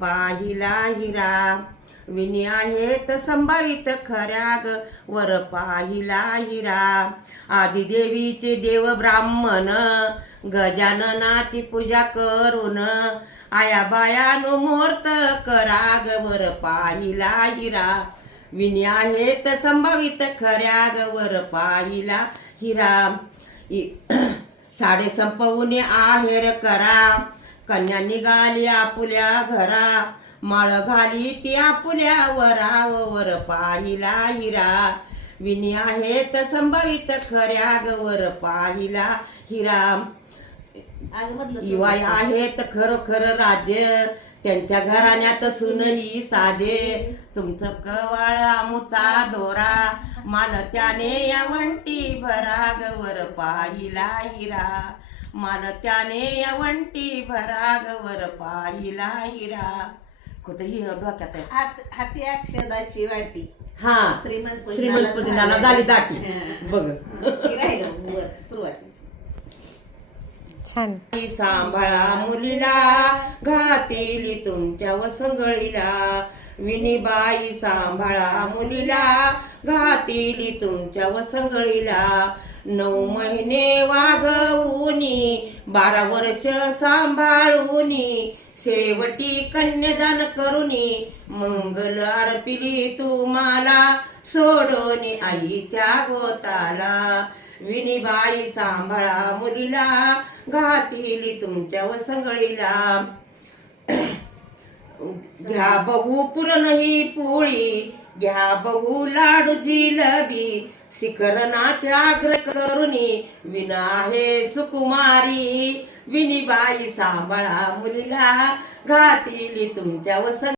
पाहिला हिरा विनी आहेत संभावित खऱ्याग वर पाहिला हिरा आदिदेवीचे देव ब्राह्मण गजाननाची पूजा करून आया बायानो मुहूर्त कराग वर पाहिला हिरा विनी आहेत संभावित खऱ्याग वर पाहिला हिरा साडे संपवून आहेर करा कन्या निघाली आपुल्या घरा माळ घाली ती आपुल्या वरावर पाहिला हिरा विनी आहेत संभावित खऱ्याग वर पाहिला हिरा युवा आहेत खरोखर राज्य त्यांच्या घराण्यात सुनही साधे तुमचं कवाळ आमुचा दोरा माल त्याने या वंटी भराग वर पाहिला हिरा माल त्याने या वंटी भराग वर पाहिला हिरा कुठेही डोक्यात आहे हाती अक्षदाची वाटी हा श्रीमंत पुदिनाला झाली दाटी बघ सुरुवाती छान सांभाळा मुलीला घातील तुमच्या वसंगळीला विनीबाई सांभाळा मुलीला घातील तुमच्या वसंगळीला 9 महिने वागवूनी 12 वर्ष सांभाळूनी शेवटी कन्यादान करूनी मंगल अर्पिली तुम्हाला सोडोनी आईच्या गोताला विनीबाई सांभाळा मुलीला घातील तुमच्या वसंगळीला घ्या बहू पुरण ही पोळी घ्या बहू लाडू जिलबी शिखरनाचा आग्रह करूनी विना आहे सुकुमारी विनीबाई सांभाळा मुलीला घातील तुमच्या वसंग